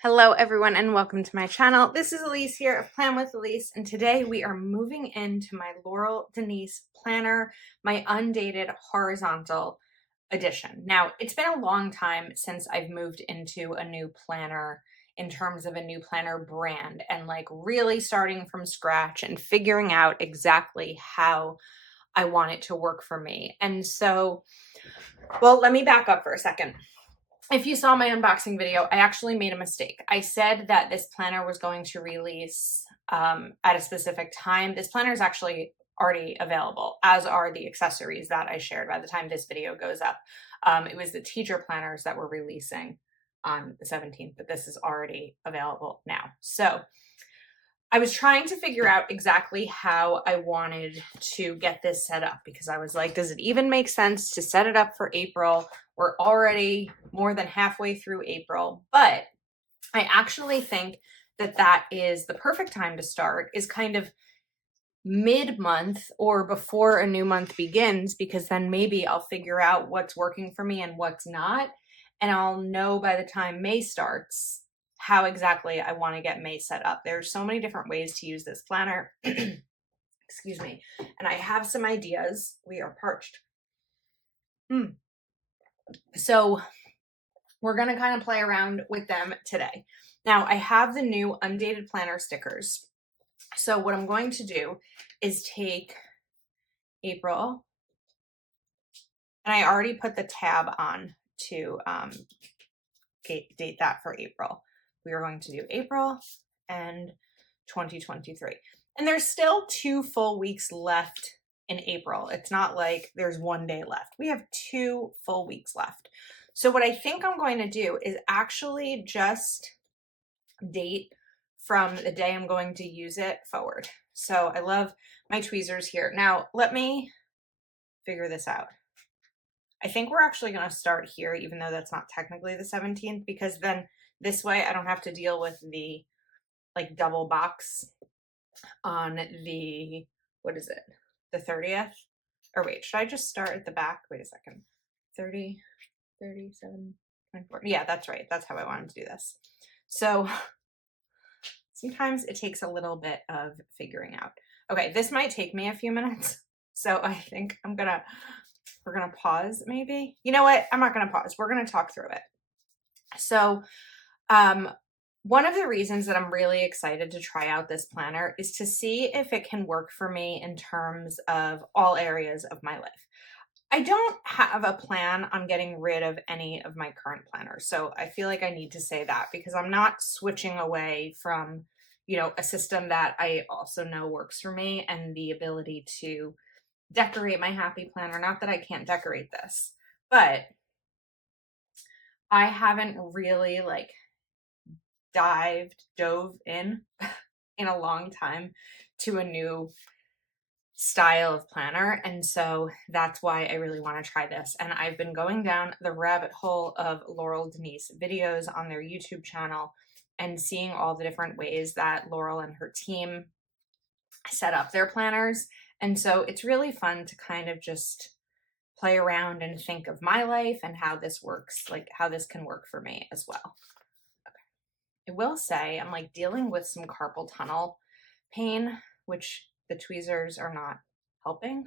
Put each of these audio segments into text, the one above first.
Hello everyone and welcome to my channel. This is Elise here of Plan with Elise, and today we are moving into my Laurel Denise planner, my undated horizontal edition. Now, it's been a long time since I've moved into a new planner in terms of a new planner brand and like really starting from scratch and figuring out exactly how I want it to work for me. And so, well, let me back up for a second. If you saw my unboxing video, I actually made a mistake. I said that this planner was going to release at a specific time. This planner is actually already available, as are the accessories that I shared by the time this video goes up. It was the teacher planners that were releasing on the 17th, but this is already available now. So I was trying to figure out exactly how I wanted to get this set up because I was like, does it even make sense to set it up for April? We're already more than halfway through April, but I actually think that that is the perfect time to start, is kind of mid-month or before a new month begins, because then maybe I'll figure out what's working for me and what's not, and I'll know by the time May starts how exactly I want to get May set up. There's so many different ways to use this planner. Excuse me. And I have some ideas. We are parched. So we're going to kind of play around with them today. Now, I have the new undated planner stickers. So what I'm going to do is take April, and I already put the tab on to date that for April. We are going to do April and 2023. And there's still 2 full weeks left in April. It's not like there's 1 day left. We have 2 full weeks left. So what I think I'm going to do is actually just date from the day I'm going to use it forward. So I love my tweezers here. Now, let me figure this out. I think we're actually going to start here, even though that's not technically the 17th, because then this way I don't have to deal with the like double box on the, what is it, the 30th? Or wait, should I just start at the back? Wait a second. 30, 37, 24. Yeah, that's right. That's how I wanted to do this. So sometimes it takes a little bit of figuring out. Okay, this might take me a few minutes. So I think we're gonna pause maybe. You know what? I'm not gonna pause. We're gonna talk through it. So one of the reasons that I'm really excited to try out this planner is to see if it can work for me in terms of all areas of my life. I don't have a plan on getting rid of any of my current planners. So I feel like I need to say that because I'm not switching away from, a system that I also know works for me and the ability to decorate my happy planner. Not that I can't decorate this, but I haven't really dove in a long time to a new style of planner. And so that's why I really want to try this. And I've been going down the rabbit hole of Laurel Denise videos on their YouTube channel and seeing all the different ways that Laurel and her team set up their planners. And so it's really fun to kind of just play around and think of my life and how this works, like how this can work for me as well. Okay. I will say I'm like dealing with some carpal tunnel pain, which the tweezers are not helping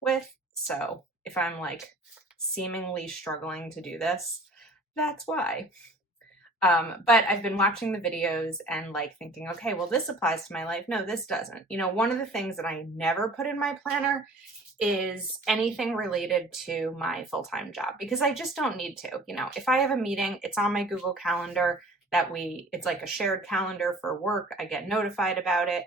with. So if I'm like seemingly struggling to do this, that's why. But I've been watching the videos and like thinking, okay, well, this applies to my life. No, this doesn't. One of the things that I never put in my planner is anything related to my full-time job because I just don't need to. If I have a meeting, it's on my Google Calendar it's like a shared calendar for work. I get notified about it.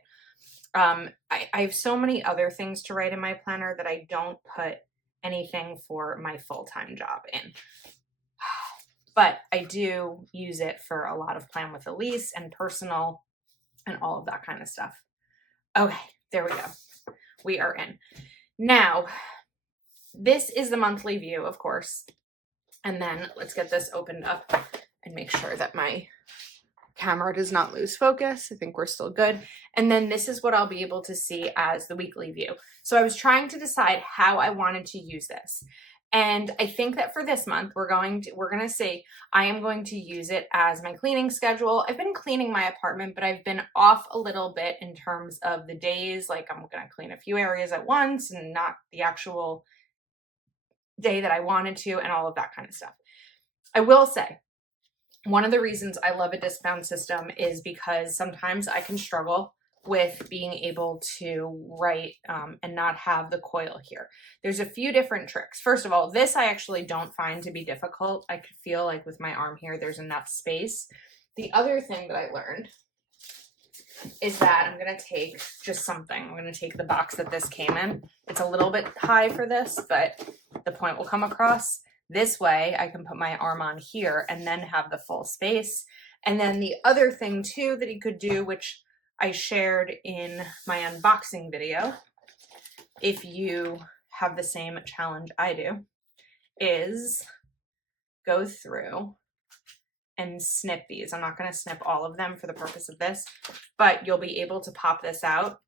I have so many other things to write in my planner that I don't put anything for my full-time job in. But I do use it for a lot of Plan with Elise and personal and all of that kind of stuff. Okay, there we go. We are in. Now, this is the monthly view, of course. And then let's get this opened up and make sure that my camera does not lose focus. I think we're still good. And then this is what I'll be able to see as the weekly view. So I was trying to decide how I wanted to use this. And I think that for this month, we're going to say I am going to use it as my cleaning schedule. I've been cleaning my apartment, but I've been off a little bit in terms of the days. Like I'm going to clean a few areas at once and not the actual day that I wanted to and all of that kind of stuff. I will say, one of the reasons I love a discbound system is because sometimes I can struggle with being able to write and not have the coil here. There's a few different tricks. First of all, this I actually don't find to be difficult. I could feel like with my arm here, there's enough space. The other thing that I learned is that I'm going to take just something. I'm going to take the box that this came in. It's a little bit high for this, but the point will come across. This way I can put my arm on here and then have the full space. And then the other thing too that you could do, which I shared in my unboxing video, if you have the same challenge I do, is go through and snip these. I'm not going to snip all of them for the purpose of this, but you'll be able to pop this out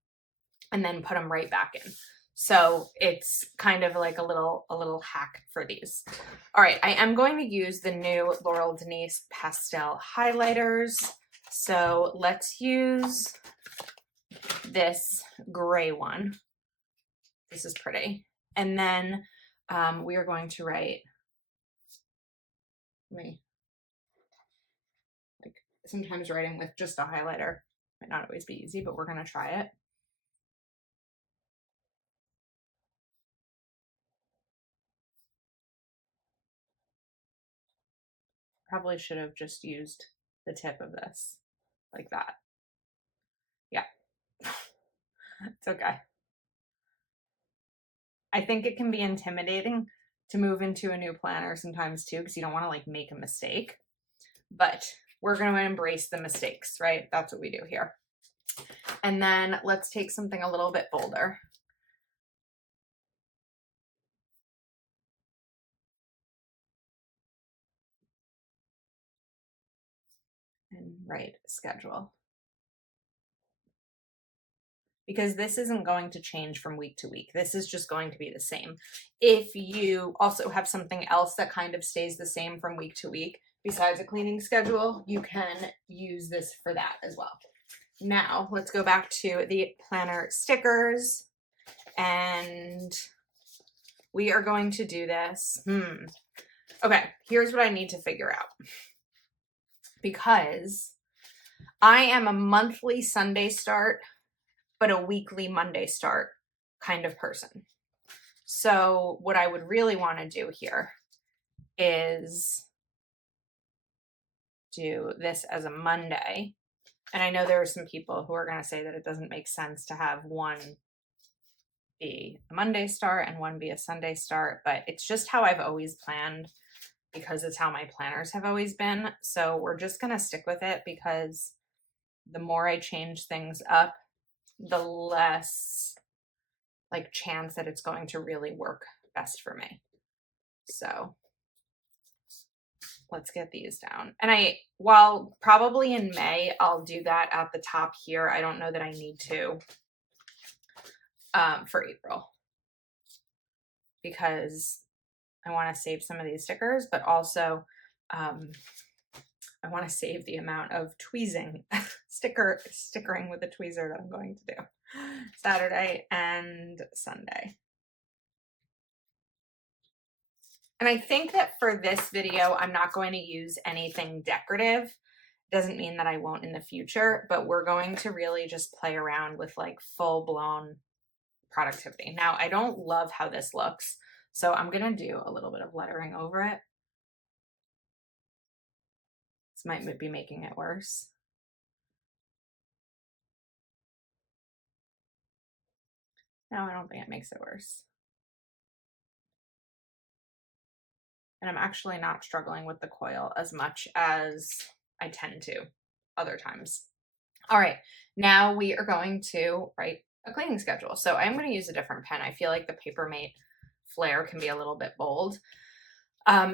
and then put them right back in. So it's kind of like a little hack for these. All right, I am going to use the new Laurel Denise pastel highlighters. So let's use this gray one. This is pretty. And then we are going to write, sometimes writing with just a highlighter might not always be easy, but we're going to try it. Probably should have just used the tip of this like that. Yeah, it's okay. I think it can be intimidating to move into a new planner sometimes too, because you don't want to like make a mistake, but we're going to embrace the mistakes, right? That's what we do here. And then let's take something a little bit bolder. And write schedule. Because this isn't going to change from week to week. This is just going to be the same. If you also have something else that kind of stays the same from week to week, besides a cleaning schedule, you can use this for that as well. Now, let's go back to the planner stickers, and we are going to do this. Okay, here's what I need to figure out. Because I am a monthly Sunday start, but a weekly Monday start kind of person. So what I would really want to do here is do this as a Monday. And I know there are some people who are going to say that it doesn't make sense to have one be a Monday start and one be a Sunday start, but it's just how I've always planned because it's how my planners have always been. So we're just going to stick with it because the more I change things up, the less like chance that it's going to really work best for me. So let's get these down. And while probably in May, I'll do that at the top here. I don't know that I need to for April because I want to save some of these stickers, but also I want to save the amount of tweezing, stickering with the tweezer that I'm going to do Saturday and Sunday. And I think that for this video, I'm not going to use anything decorative. Doesn't mean that I won't in the future, but we're going to really just play around with like full-blown productivity. Now, I don't love how this looks, so I'm going to do a little bit of lettering over it. This might be making it worse. No, I don't think it makes it worse. And I'm actually not struggling with the coil as much as I tend to other times. All right, now we are going to write a cleaning schedule. So I'm going to use a different pen. I feel like the Papermate Flare can be a little bit bold.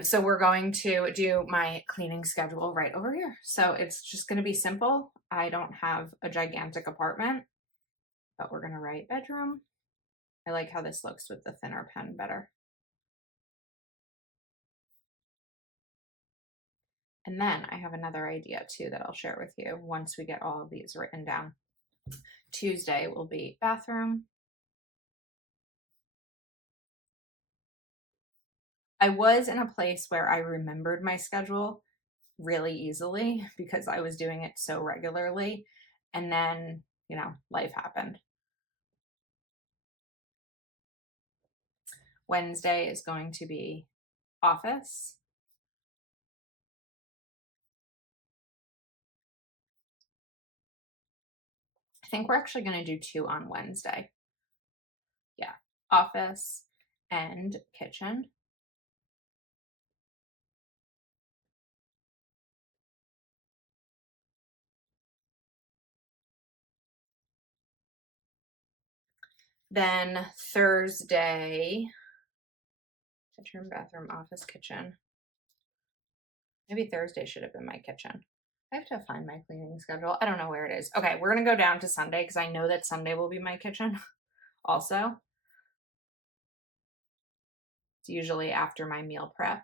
So we're going to do my cleaning schedule right over here. So it's just going to be simple. I don't have a gigantic apartment, but we're going to write bedroom. I like how this looks with the thinner pen better. And then I have another idea too that I'll share with you once we get all of these written down. Tuesday will be bathroom. I was in a place where I remembered my schedule really easily because I was doing it so regularly. And then, life happened. Wednesday is going to be office. I think we're actually going to do 2 on Wednesday. Yeah, office and kitchen. Then Thursday, bedroom, bathroom, office, kitchen. Maybe Thursday should have been my kitchen. I have to find my cleaning schedule. I don't know where it is. Okay, we're going to go down to Sunday because I know that Sunday will be my kitchen also. It's usually after my meal prep.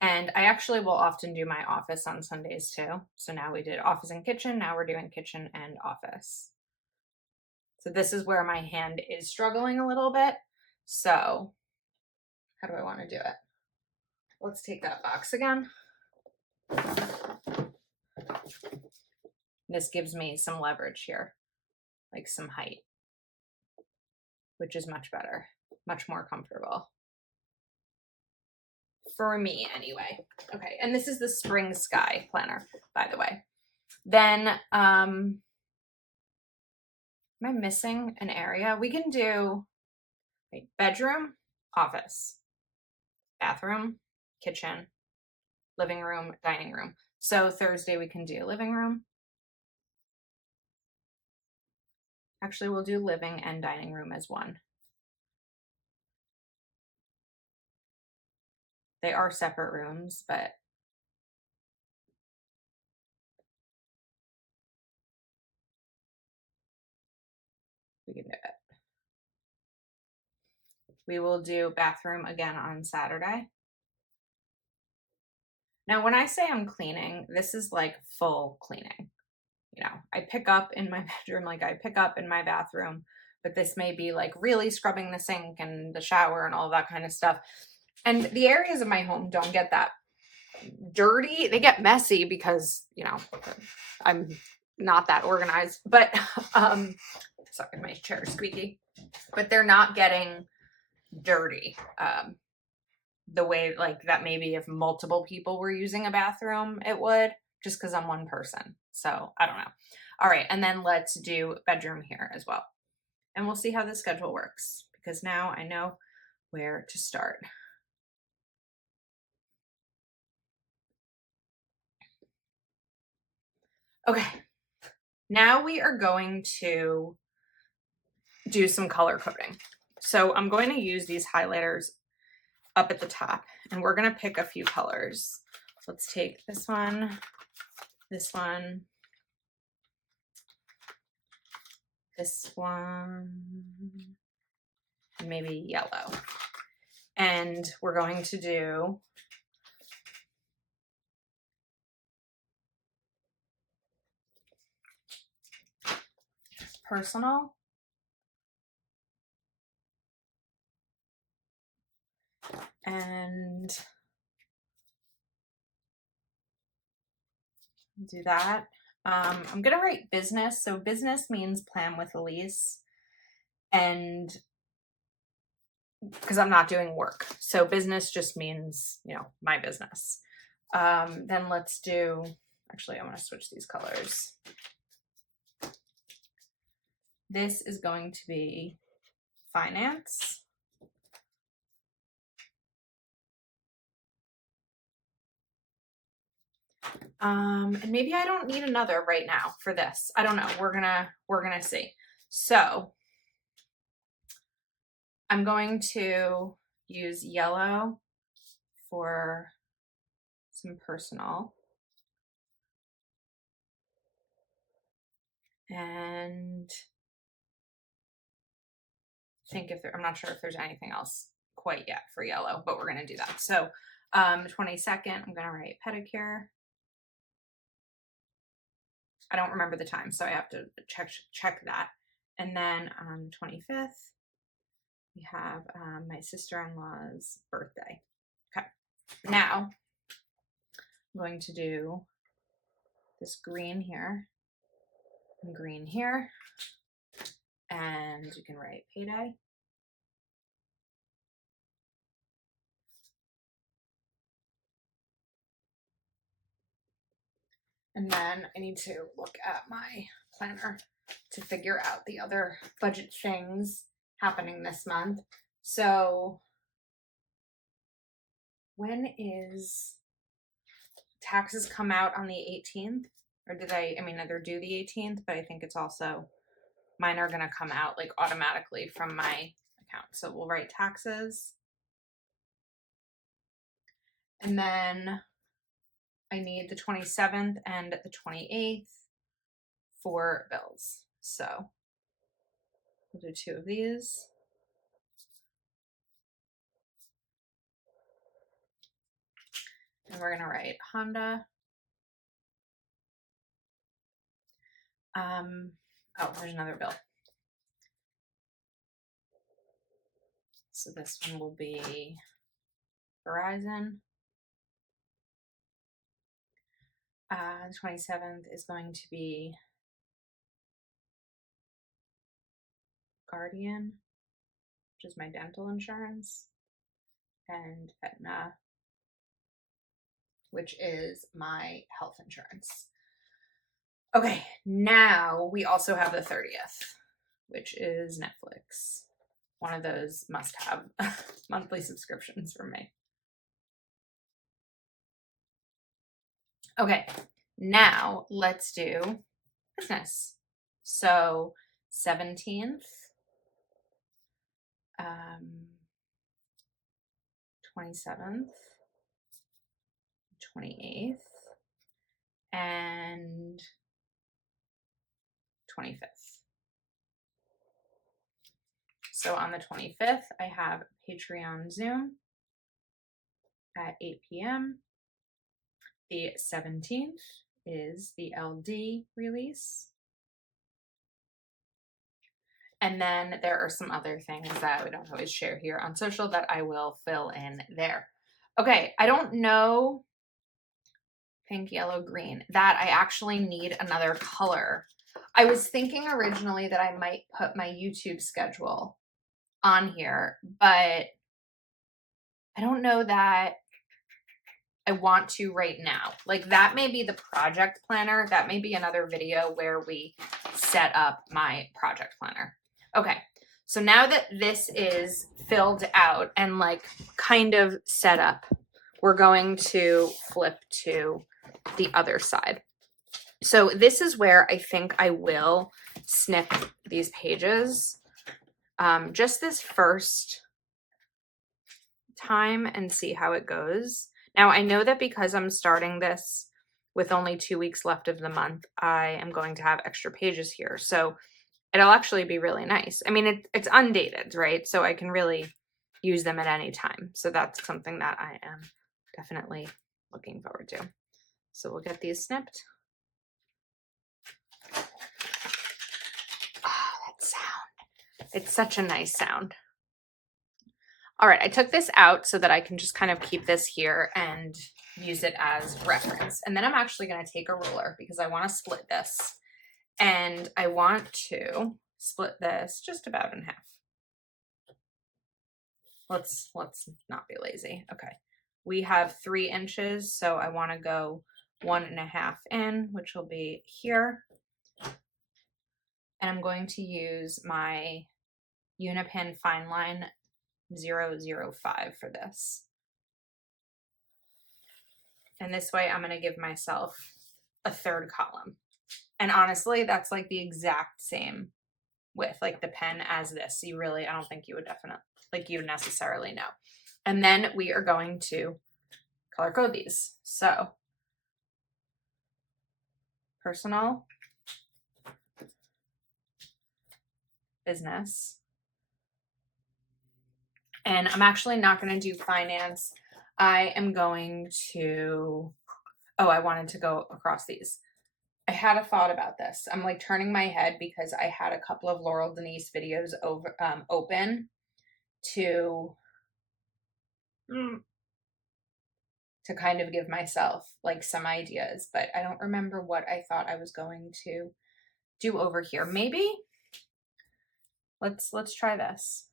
And I actually will often do my office on Sundays too. So now we did office and kitchen. Now we're doing kitchen and office. So this is where my hand is struggling a little bit. So how do I want to do it? Let's take that box again. This gives me some leverage here, like some height, which is much better, much more comfortable. For me anyway. Okay, and this is the Spring Sky planner, by the way. Then, am I missing an area? We can do bedroom, office, bathroom, kitchen, living room, dining room. So Thursday we can do living room. Actually, we'll do living and dining room as one. They are separate rooms, but we can do it. We will do bathroom again on Saturday. Now, when I say I'm cleaning, this is like full cleaning. I pick up in my bedroom, like I pick up in my bathroom, but this may be like really scrubbing the sink and the shower and all that kind of stuff. And the areas of my home don't get that dirty. They get messy because, I'm not that organized, but, sorry, my chair is squeaky, but they're not getting dirty. The way like that maybe if multiple people were using a bathroom, it would, just because I'm one person. So I don't know. All right, and then let's do bedroom here as well. And we'll see how the schedule works because now I know where to start. Okay, now we are going to do some color coding. So I'm going to use these highlighters up at the top and we're going to pick a few colors. So let's take this one, this one, this one, maybe yellow. And we're going to do personal, and do that. I'm going to write business. So business means plan with Elise, and because I'm not doing work. So business just means, my business. Then let's do, actually, I want to switch these colors. This is going to be finance. And maybe I don't need another right now for this. I don't know. We're gonna see. So I'm going to use yellow for some personal. And think I'm not sure if there's anything else quite yet for yellow, but we're going to do that. So 22nd, I'm going to write pedicure. I don't remember the time, so I have to check that. And then on 25th, we have my sister-in-law's birthday. Okay, now I'm going to do this green here and green here, and you can write payday. And then I need to look at my planner to figure out the other budget things happening this month. So when is taxes come out on the 18th? Or did I mean, they're due the 18th, but I think it's also, mine are going to come out like automatically from my account. So we'll write taxes. And then I need the 27th and the 28th for bills. So we'll do 2 of these. And we're going to write Honda. Oh, there's another bill. So this one will be Verizon. The 27th is going to be Guardian, which is my dental insurance, and Aetna, which is my health insurance. Okay, now we also have the 30th, which is Netflix. One of those must-have monthly subscriptions for me. Okay, now let's do business. So 17th, 27th, 28th, and 25th. So on the 25th, I have Patreon Zoom at 8 p.m. The 17th is the LD release. And then there are some other things that we don't always share here on social that I will fill in there. Okay, I don't know pink, yellow, green. That I actually need another color. I was thinking originally that I might put my YouTube schedule on here, but I don't know that I want to right now. Like that may be the project planner. That may be another video where we set up my project planner. Okay, so now that this is filled out and like kind of set up, we're going to flip to the other side. So this is where I think I will snip these pages. Just this first time and see how it goes. Now I know that because I'm starting this with only 2 weeks left of the month, I am going to have extra pages here. So it'll actually be really nice. I mean, it's undated, right? So I can really use them at any time. So that's something that I am definitely looking forward to. So we'll get these snipped. Oh, that sound. It's such a nice sound. All right, I took this out so that I can just kind of keep this here and use it as reference. And then I'm actually going to take a ruler because I want to split this. And I want to split this just about in half. Let's not be lazy. Okay. We have 3 inches, so I want to go 1.5 in, which will be here. And I'm going to use my Unipin Fine Line 005 for this. And this way I'm going to give myself a 3rd column. And honestly, that's like the exact same width, like the pen as this. You really, I don't think you would you would necessarily know. And then we are going to color code these. So personal, business, And I'm actually not going to do finance. I am going to, oh, I wanted to go across these. I had a thought about this. I'm like turning my head because I had a couple of Laurel Denise videos open to kind of give myself like some ideas, but I don't remember what I thought I was going to do over here. Maybe let's try this.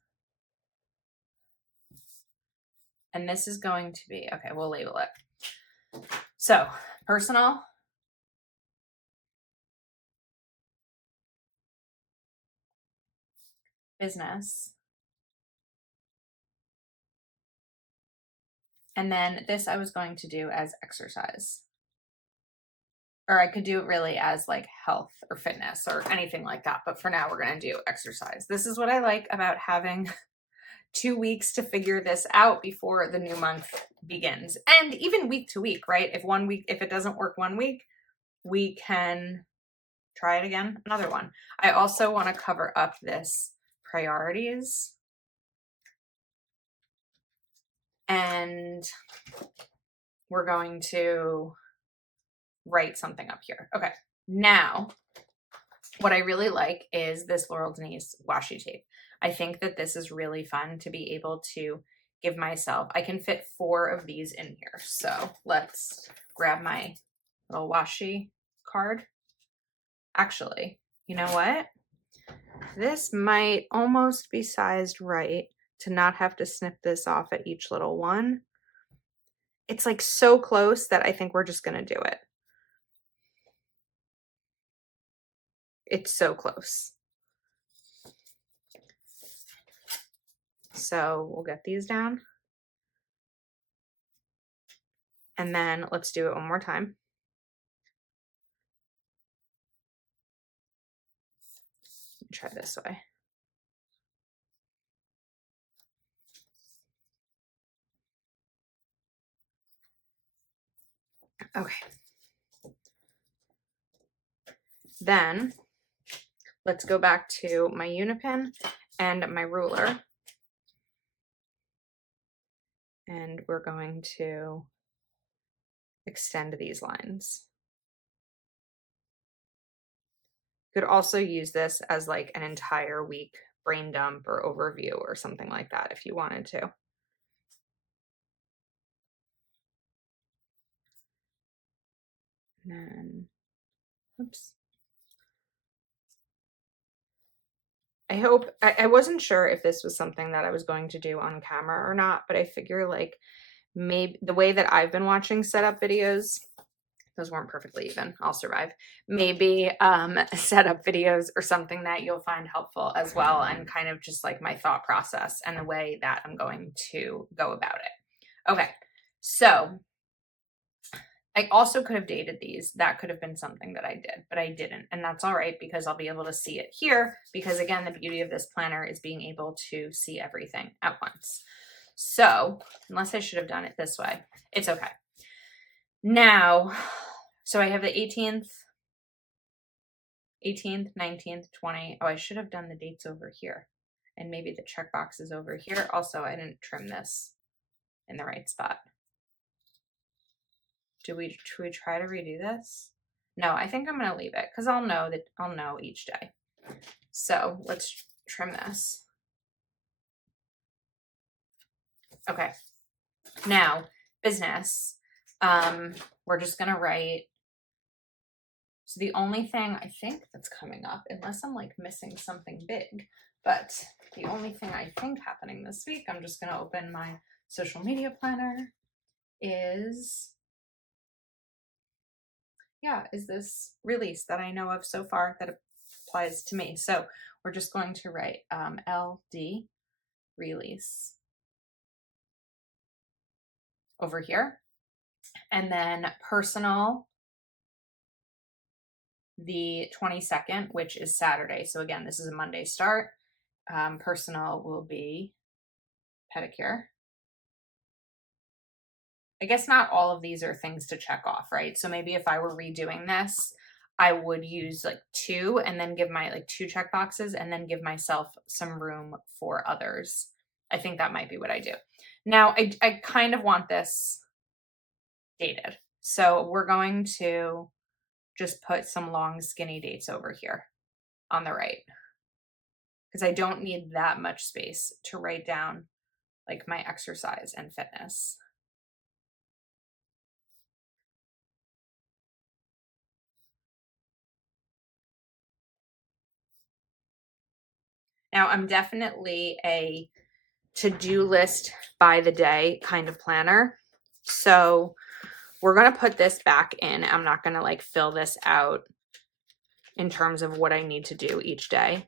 And this is going to be, okay, we'll label it. So, personal, business, and then this I was going to do as exercise. Or I could do it really as like health or fitness or anything like that. But for now, we're going to do exercise. This is what I like about having 2 weeks to figure this out before the new month begins. And even week to week, right? If it doesn't work 1 week, we can try it again, another one. I also want to cover up this priorities. And we're going to write something up here. Okay, now what I really like is this Laurel Denise washi tape. I think that this is really fun to be able to give myself, I can fit 4 of these in here. So let's grab my little washi card. Actually, you know what? This might almost be sized right to not have to snip this off at each little one. It's like so close that I think we're just going to do it. It's so close. So we'll get these down. And then let's do it one more time. Try this way. Okay. Then let's go back to my Unipin and my ruler. And we're going to extend these lines. Could also use this as like an entire week brain dump or overview or something like that if you wanted to. And then, oops. I wasn't sure if this was something that I was going to do on camera or not, but I figure like maybe the way that I've been watching setup videos, those weren't perfectly even, I'll survive. Maybe setup videos or something that you'll find helpful as well, and kind of just like my thought process and the way that I'm going to go about it. Okay, so I also could have dated these. That could have been something that I did, but I didn't. And that's all right because I'll be able to see it here because again, the beauty of this planner is being able to see everything at once. So unless I should have done it this way, it's okay. Now, so I have the 18th, 19th, 20. Oh, I should have done the dates over here and maybe the checkbox is over here. Also, I didn't trim this in the right spot. Should we try to redo this? No, I think I'm going to leave it because I'll know each day. So let's trim this. Okay. Now, business. We're just going to write. So the only thing I think that's coming up, unless I'm like missing something big, but the only thing I think happening this week, I'm just going to open my social media planner, is this release that I know of so far that applies to me. So we're just going to write LD release over here. And then personal, the 22nd, which is Saturday. So again, this is a Monday start. Personal will be pedicure. I guess not all of these are things to check off, right? So maybe if I were redoing this, I would use like 2 and then give my like 2 check boxes and then give myself some room for others I think that might be what I do. Now, I kind of want this dated. So we're going to just put some long skinny dates over here on the right, because I don't need that much space to write down like my exercise and fitness. Now, I'm definitely a to-do list by the day kind of planner. So we're going to put this back in. I'm not going to like fill this out in terms of what I need to do each day.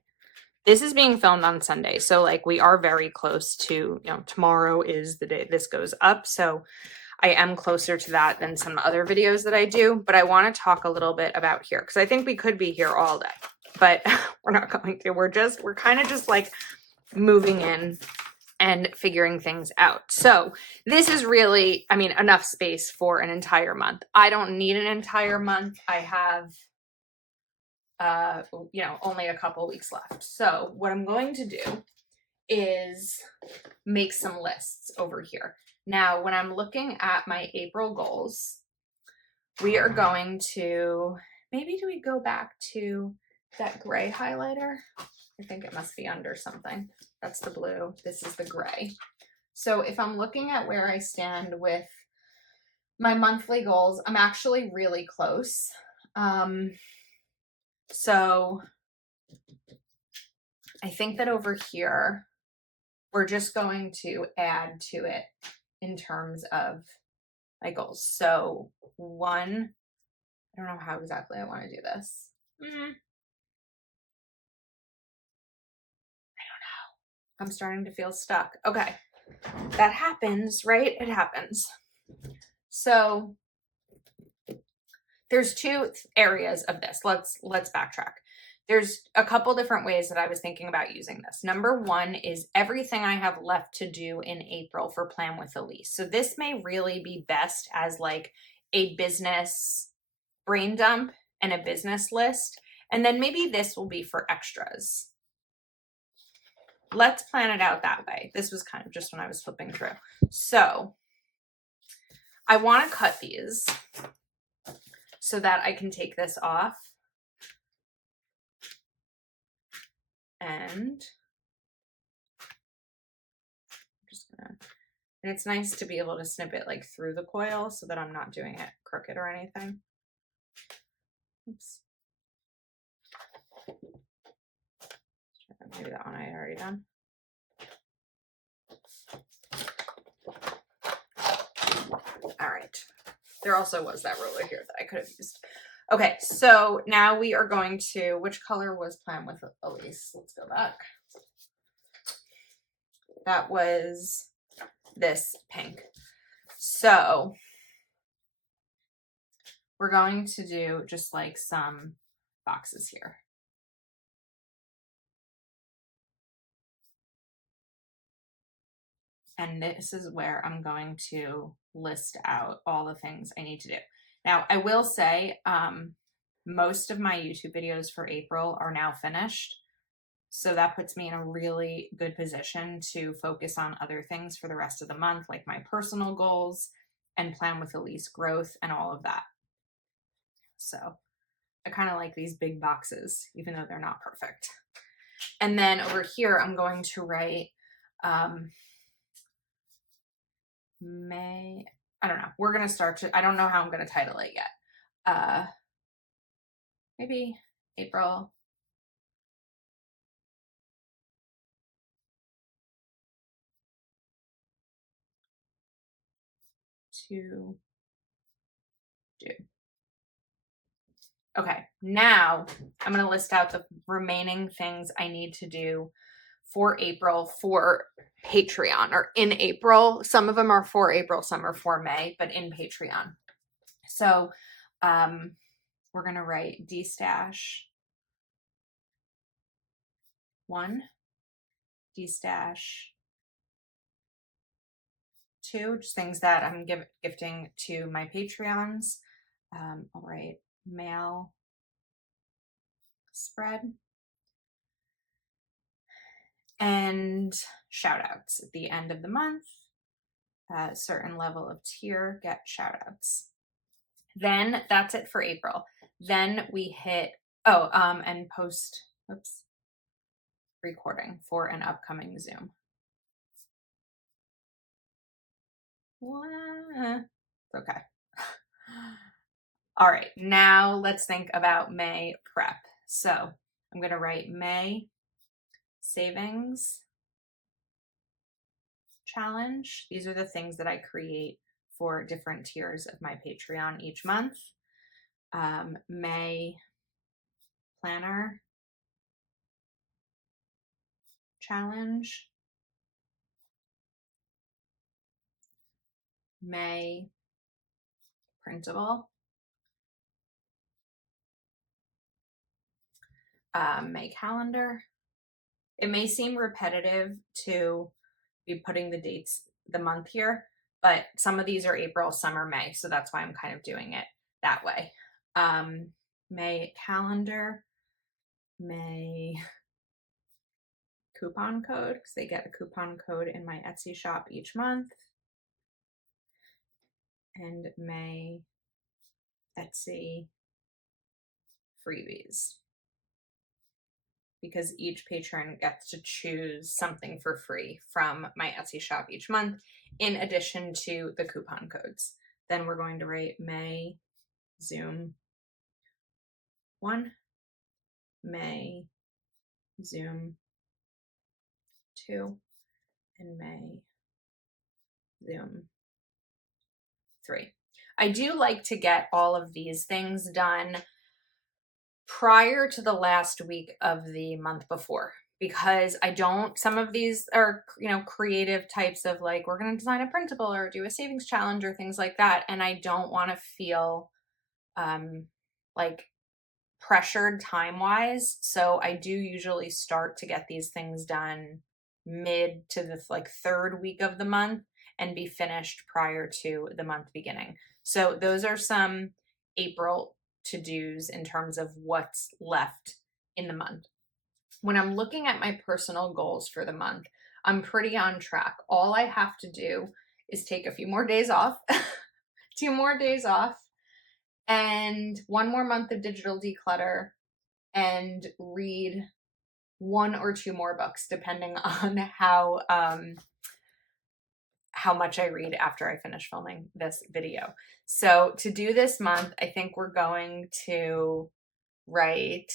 This is being filmed on Sunday. So like we are very close to, you know, tomorrow is the day this goes up. So I am closer to that than some other videos that I do, but I want to talk a little bit about here because I think we could be here all day, but we're not going to. We're kind of just like moving in and figuring things out. So this is really, I mean, enough space for an entire month. I don't need an entire month. I have, you know, only a couple weeks left. So what I'm going to do is make some lists over here. Now, when I'm looking at my April goals, we are going to, maybe do we go back to that gray highlighter? I think it must be under something. That's the blue. This is the gray. So if I'm looking at where I stand with my monthly goals, I'm actually really close. So I think that over here, we're just going to add to it in terms of my goals. So one, I don't know how exactly I want to do this. I don't know. I'm starting to feel stuck. Okay. That happens, right? It happens. So there's two areas of this. Let's backtrack. There's a couple different ways that I was thinking about using this. Number one is everything I have left to do in April for Plan with Elise. So this may really be best as like a business brain dump and a business list. And then maybe this will be for extras. Let's plan it out that way. This was kind of just when I was flipping through. So I want to cut these so that I can take this off. And I'm just gonna, and it's nice to be able to snip it like through the coil so that I'm not doing it crooked or anything. Oops. Maybe that one I had already done. All right. There also was that ruler here that I could have used. Okay, so now we are going to, which color was Plan with Elise? Let's go back. That was this pink. So we're going to do just like some boxes here. And this is where I'm going to list out all the things I need to do. Now, I will say most of my YouTube videos for April are now finished. So that puts me in a really good position to focus on other things for the rest of the month, like my personal goals and Plan with Elise growth and all of that. So I kind of like these big boxes, even though they're not perfect. And then over here, I'm going to write May, I don't know. We're going to start to, I don't know how I'm going to title it yet. Maybe April. To do. Okay, now I'm going to list out the remaining things I need to do for April for Patreon, or in April. Some of them are for April, some are for May, but in Patreon. So we're going to write D-stash 1, D-stash 2, just things that I'm gifting to my Patreons. I'll write mail spread. And shout outs at the end of the month. A certain level of tier get shout outs. Then that's it for April. Then we hit, and post, recording for an upcoming Zoom. Okay. All right, now let's think about May prep. So I'm going to write May savings challenge. These are the things that I create for different tiers of my Patreon each month. May planner challenge. May printable. May calendar. It may seem repetitive to be putting the dates, the month here, but some of these are April, some are May, so that's why I'm kind of doing it that way. May calendar, May coupon code, because they get a coupon code in my Etsy shop each month, and May Etsy freebies, because each patron gets to choose something for free from my Etsy shop each month, in addition to the coupon codes. Then we're going to write May Zoom 1, May Zoom 2, and May Zoom 3. I do like to get all of these things done prior to the last week of the month before, because some of these are, creative types of like, we're going to design a printable or do a savings challenge or things like that. And I don't want to feel like pressured time wise. So I do usually start to get these things done mid to the third week of the month and be finished prior to the month beginning. So those are some April to-dos in terms of what's left in the month. When I'm looking at my personal goals for the month, I'm pretty on track. All I have to do is take a few more days off, 2 more days off, and 1 more month of digital declutter, and read 1 or 2 more books, depending on how much I read after I finish filming this video. So to do this month, I think we're going to write,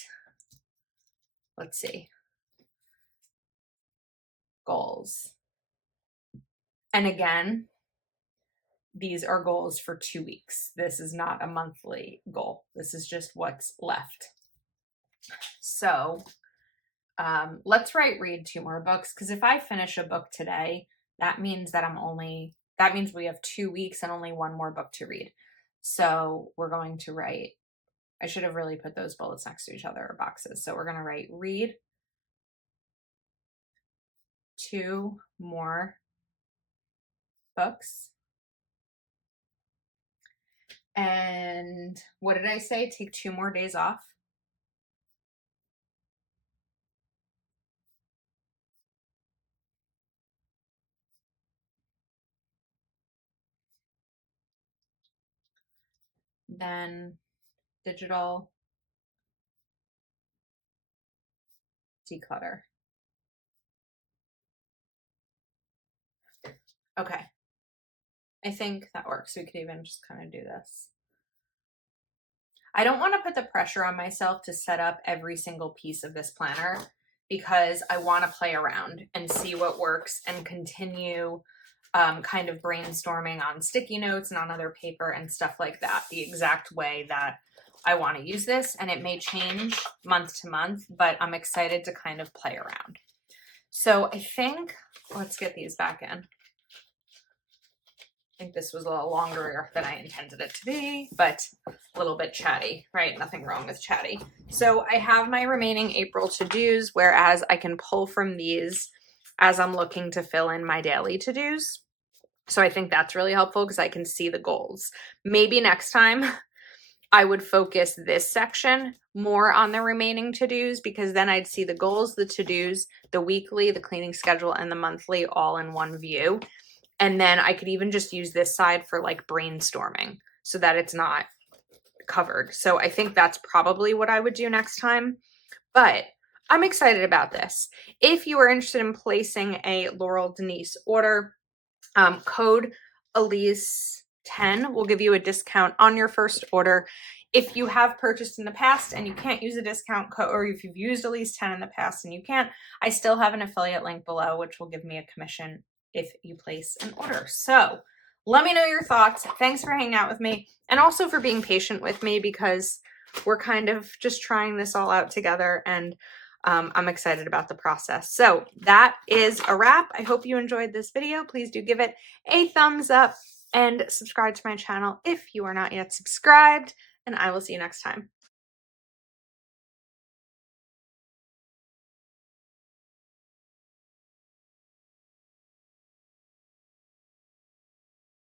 let's see, goals. And again, these are goals for 2 weeks. This is not a monthly goal. This is just what's left. So let's read 2 more books, because if I finish a book today, that means we have 2 weeks and only 1 more book to read. So we're going to write, I should have really put those bullets next to each other, or boxes. So we're going to write read 2 more books. And what did I say? Take 2 more days off. Then digital declutter. Okay. I think that works. We could even just kind of do this. I don't want to put the pressure on myself to set up every single piece of this planner, because I want to play around and see what works and continue kind of brainstorming on sticky notes and on other paper and stuff like that, the exact way that I want to use this. And it may change month to month, but I'm excited to kind of play around. So I think, let's get these back in. I think this was a little longer than I intended it to be, but a little bit chatty, right? Nothing wrong with chatty. So I have my remaining April to-dos, whereas I can pull from these as I'm looking to fill in my daily to-dos. So I think that's really helpful, because I can see the goals. Maybe next time I would focus this section more on the remaining to-dos, because then I'd see the goals, the to-dos, the weekly, the cleaning schedule, and the monthly all in one view. And then I could even just use this side for like brainstorming so that it's not covered. So I think that's probably what I would do next time. But I'm excited about this. If you are interested in placing a Laurel Denise order, code Elise10 will give you a discount on your first order. If you have purchased in the past and you can't use a discount code, or if you've used Elise10 in the past and you can't, I still have an affiliate link below, which will give me a commission if you place an order. So let me know your thoughts. Thanks for hanging out with me, and also for being patient with me, because we're kind of just trying this all out together, and I'm excited about the process. So that is a wrap. I hope you enjoyed this video. Please do give it a thumbs up and subscribe to my channel if you are not yet subscribed, and I will see you next time.